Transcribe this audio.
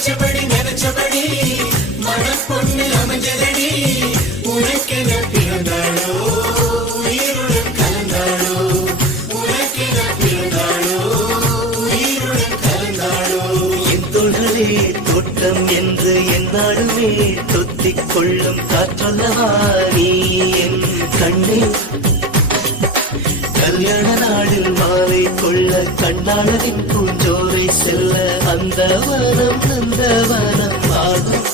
நினைச்சபடி மனப்பொண்ணு அமைஞ்சதடி உனக்கென பிறந்தாளோ உயிருடன் கலந்தாளோ உனக்கென பிறந்தாளோ உயிருடன் கலந்தாளோ என் தொடரே தோட்டம் என்று என்னாலுமே தொத்திக் கொள்ளும் காற்றல்லவா நீ என் கண்ணே கல்யாண நாளில் மாலை கொள்ள கண்ணாளரின் பூஞ்சோரை செல்ல அந்த வனம் ஆகும்